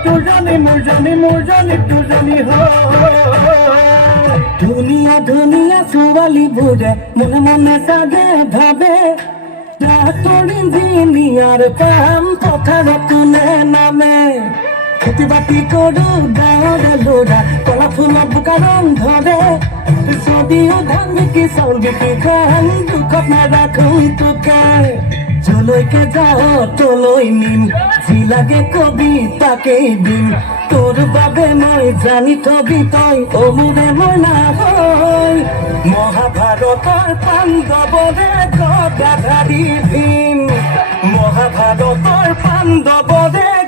মোৰ জানি তোৰ জানি ধুনীয়া ধুনীয়া ছোৱালীবোৰে মনে মনে চাগে ভাবে তোৰ ইঞ্জিনিয়াৰ কাম পথাৰত কোনে নামে খেতি বাতি কৰো গাঁৱৰে ল'ৰা কলা ফুলৰ বোকাৰণ ধৰে যদিও ধান বিকি চাউল বিকি খান দুখত নাৰাখো তোকে যলৈকে যাও তলৈ নিম যি লাগে কবি তাকেই দিম তোৰ বাবে মই জানি থবি তই অমুৰে মনা হৈ মহাভাৰতৰ পাণ্ডৱৰে গদাধাৰী ভীম মহাভাৰতৰ পাণ্ডৱৰে